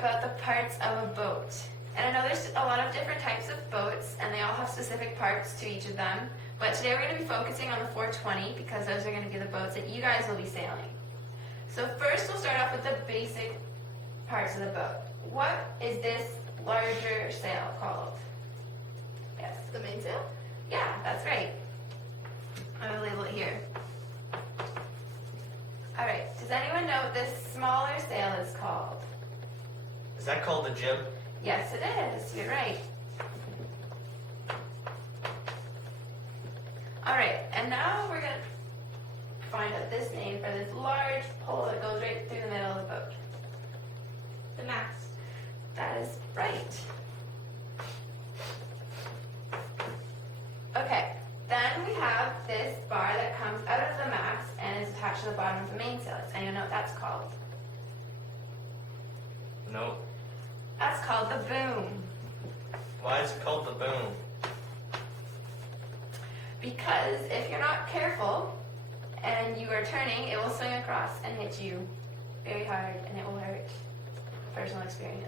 about the parts of a boat. And I know there's a lot of different types of boats, and they all have specific parts to each of them. But today we're going to be focusing on the 420 because those are going to be the boats that you guys will be sailing. So first we'll start off with the basic parts of the boat. What is this larger sail called? Yes. The mainsail? Yeah, that's right. I'm going to label it here. Alright, does anyone know what this smaller sail is called? Is that called a jib? Yes, it is. You're right. Alright, and now we're going to find out this name for this large pole that goes right through the middle of the boat. The mast. That is right. Okay, then we have this bar that comes out of the mast and is attached to the bottom of the mainsail. Does anyone know what that's called? No. That's called the boom. Why is it called the boom? Because if you're not careful and you are turning, it will swing across and hit you very hard and it will hurt. Personal experience.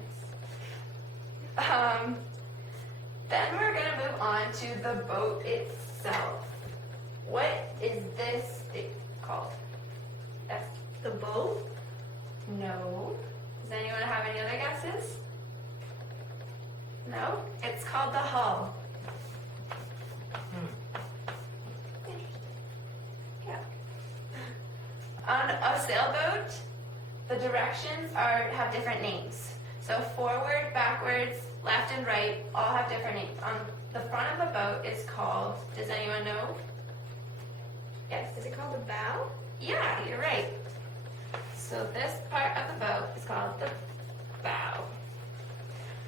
Then we're going to move on to the boat itself. What is this thing called? Yes. The boat? No. Does anyone have any other guesses? No? It's called the hull. Yeah. On a sailboat, the directions have different names. So forward, backwards, left and right all have different names. On the front of the boat is called, does anyone know? Yes. Is it called the bow? Yeah, you're right. So this part of the boat is called the bow.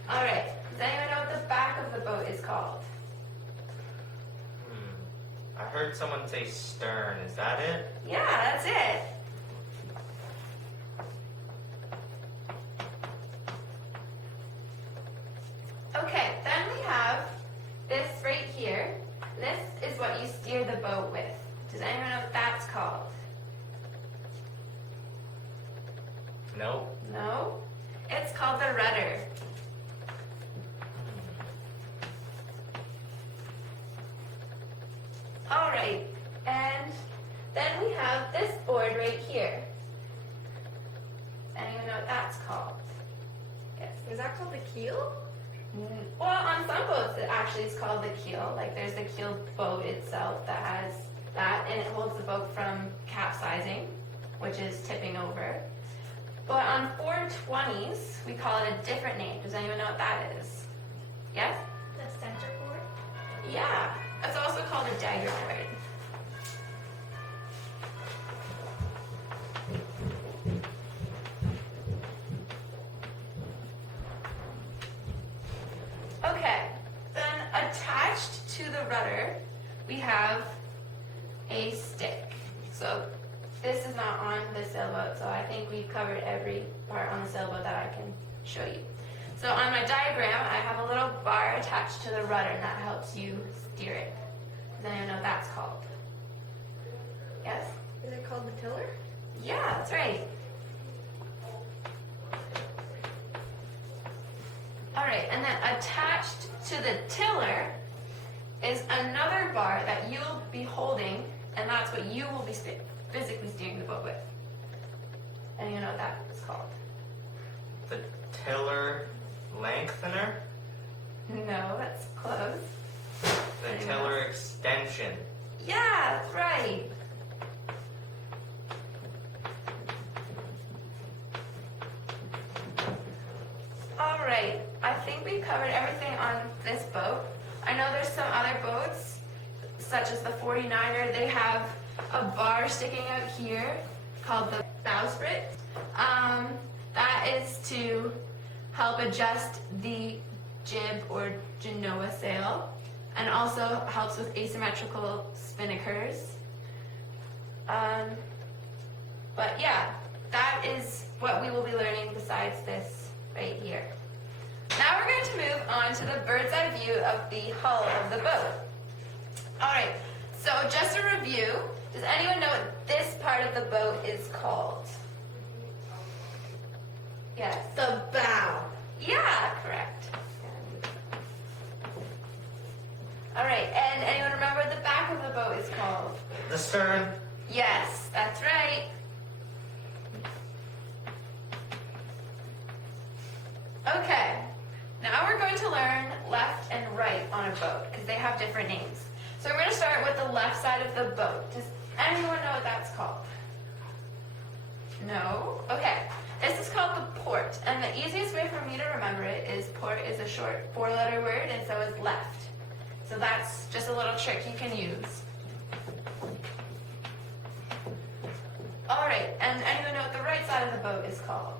Alright, does anyone know what the back of the boat is called? I heard someone say stern. Is that it? Yeah, that's it. Okay, then we have this right here. This is what you steer the boat with. Does anyone know what that's called? No. No? It's called the rudder. Alright, and then we have this board right here. Anyone know what that's called? Yes. Is that called the keel? Well, on some boats it actually is called the keel. Like there's the keel boat itself that has that, and it holds the boat from capsizing, which is tipping over. But on 420s, we call it a different name. Does anyone know what that is? Yes? The center board? Yeah. It's also called a dagger board. Okay, then attached to the rudder, we have a stick. So this is not on the sailboat, so I think we've covered every part on the sailboat that I can show you. So on my diagram, I have a little bar attached to the rudder, and that helps you steer it. Does anyone know what that's called? Yes? Is it called the tiller? Yeah, that's right. Alright, and then attached to the tiller is another bar that you'll be holding, and that's what you will be physically steering the boat with. Anyone know what that is called? The tiller lengthener? No, that's close. The Anyone tiller else? extension. Yeah, that's right. Alright, I think we covered everything on this boat. I know there's some other boats, such as the 49er. They have a bar sticking out here called the bowsprit. That is to help adjust the jib or genoa sail, and also helps with asymmetrical spinnakers. But yeah, that is what we will be learning besides this right here. Now we're going to move on to the bird's eye view of the hull of the boat. Alright, so just a review. Does anyone know what this part of the boat is called? Yes. The bow. Yeah, correct. All right, and anyone remember what the back of the boat is called? The stern. Yes, that's right. Okay, now we're going to learn left and right on a boat because they have different names. So we're going to start with the left side of the boat. Does anyone know what that's called? No? Okay. This is called the port, and the easiest way for me to remember it is port is a short 4-letter word, and so is left. So that's just a little trick you can use. All right, and anyone know what the right side of the boat is called?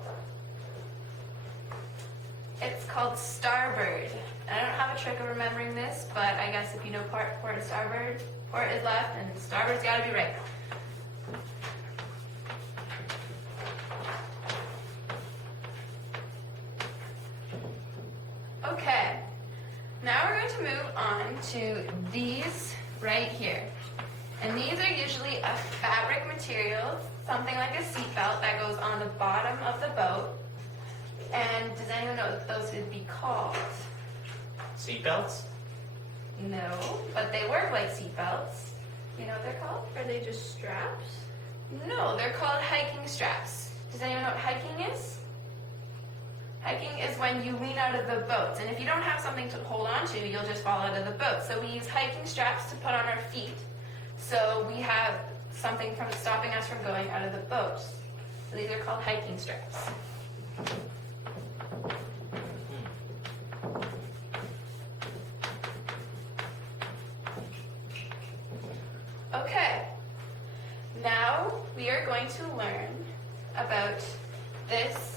It's called starboard. I don't have a trick of remembering this, but I guess if you know port is starboard, port is left, and starboard's got to be right. Okay, now we're going to move on to these right here. And these are usually a fabric material, something like a seatbelt that goes on the bottom of the boat. And does anyone know what those would be called? Seatbelts? No, but they work like seatbelts. You know what they're called? Are they just straps? No, they're called hiking straps. Does anyone know what hiking is? Hiking is when you lean out of the boat, and if you don't have something to hold on to, you'll just fall out of the boat. So we use hiking straps to put on our feet. So we have something from stopping us from going out of the boat. So these are called hiking straps. Okay, now we are going to learn about this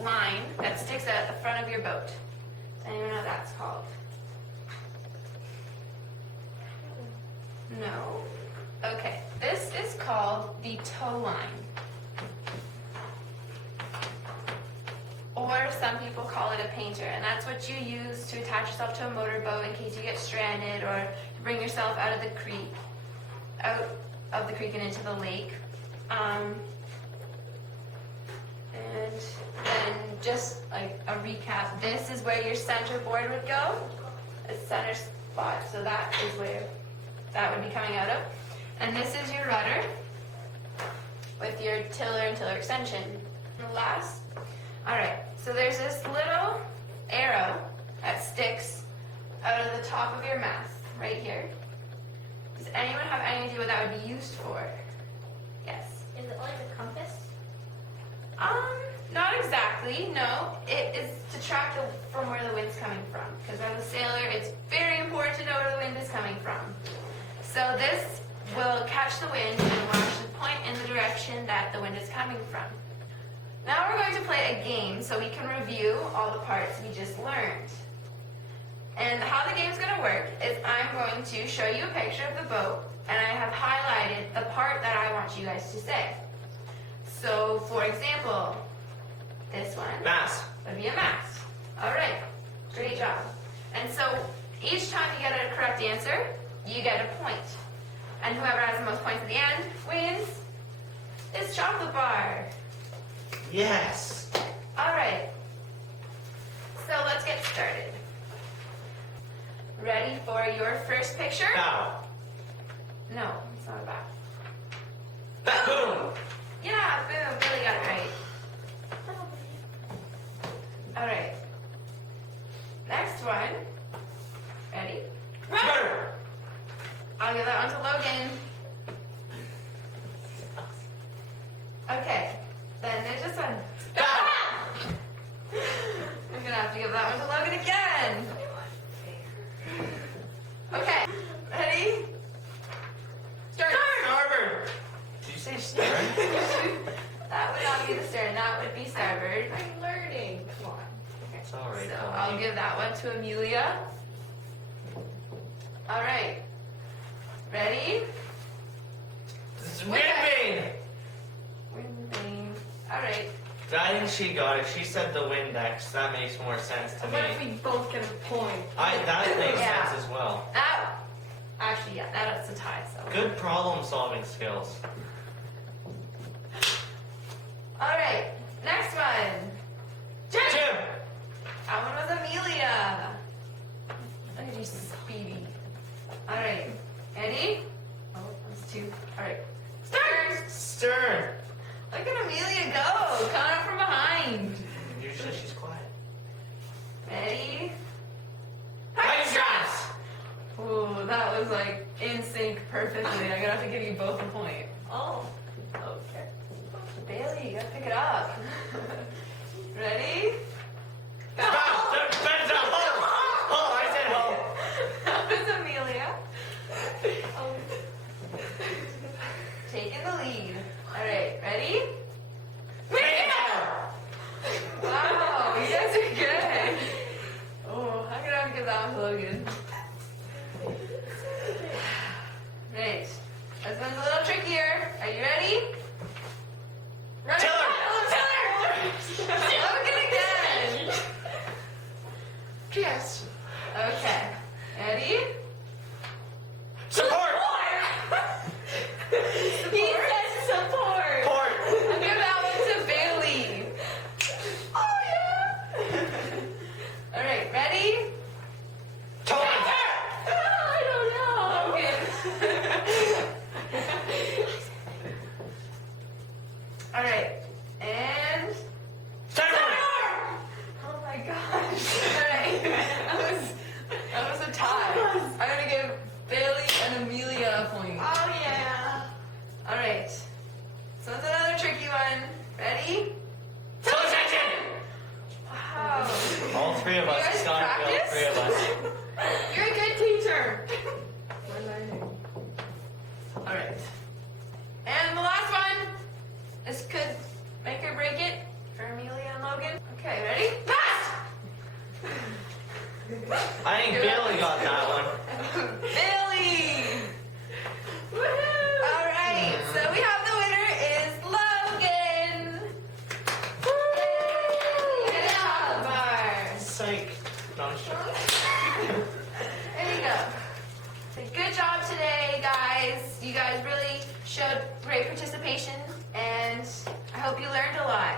line that sticks out at the front of your boat. Does anyone know what that's called? No? Okay, this is called the tow line. Or some people call it a painter, and that's what you use to attach yourself to a motorboat in case you get stranded or to bring yourself out of the creek and into the lake. And then just like a recap, this is where your center board would go, a center spot, so that is where that would be coming out of. And this is your rudder with your tiller and tiller extension. And last, all right, so there's this little arrow that sticks out of the top of your mast right here. Does anyone have any idea what that would be used for? Yes. Is it like a compass? Not exactly, no. It is to track from where the wind's coming from. Because as a sailor, it's very important to know where the wind is coming from. So this will catch the wind and will actually point in the direction that the wind is coming from. Now we're going to play a game so we can review all the parts we just learned. And how the game's going to work is I'm going to show you a picture of the boat, and I have highlighted the part that I want you guys to say. So, for example, this one Mast. would be a mast. All right, great job. And so each time you get a correct answer, you get a point. And whoever has the most points at the end wins this chocolate bar. Yes. All right, so let's get started. Ready for your first picture? Bow. No, it's not a bow. Boom. Yeah, boom, Billy got it right. All right, next one. Ready? Rudder. I'll give that one to Logan. Okay, then there's this one. Bow. I'm gonna have to give that one to Logan again. Okay, ready? Start. Starboard. Did you say stern? That would not be the stern, that would be starboard. I'm learning. Come on. It's all right. So Colleen. I'll give that one to Amelia. All right, ready? Wind vane. Wind vane. All right. I think she got it. She said the Windex. That makes more sense to me. What if we both get a point? That makes Yeah. sense as well. That, actually, yeah, that's a tie, so. Good problem-solving skills. All right, next one. Jim. give you both a point. Oh. Okay. Bailey, you gotta pick it up. Ready? Bounce! Hold! Hold! I said hold! That was Amelia. Oh. Taking the lead. Alright, ready? Bam! Wow, you guys are good. Oh, I'm gonna have to give that one to Logan. Right. This one's a little trickier. Are you ready? Run it. Tiller. Oh, Tiller! Logan again! Yes. Okay. Ready? Support! He said support. Port! I'll give that one to Bailey. Oh yeah. Alright, ready? Toy! I don't know. Logan. Alright. And Timer! oh my gosh. Alright. That was a tie. I'm gonna give Bailey and Amelia a point. Oh yeah. Alright. So that's another tricky one. Ready? Close action! Wow. All three of us. You guys It's not all practice? three of us. You're a good teacher. Alright. And the last one. This could make or break it for Amelia and Logan. Okay, ready? Pass! I think Bailey got that one. Billy! Alright, so we have the winner is Logan! Yay! Get a chocolate bar. Psych. No, I'm sure. There you go. So good job today, guys. You guys really showed great participation, and I hope you learned a lot.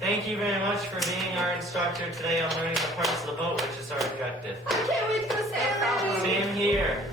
Thank you very much for being our instructor today on learning the parts of the boat, which is our objective. I can't wait to go sailing. Same here.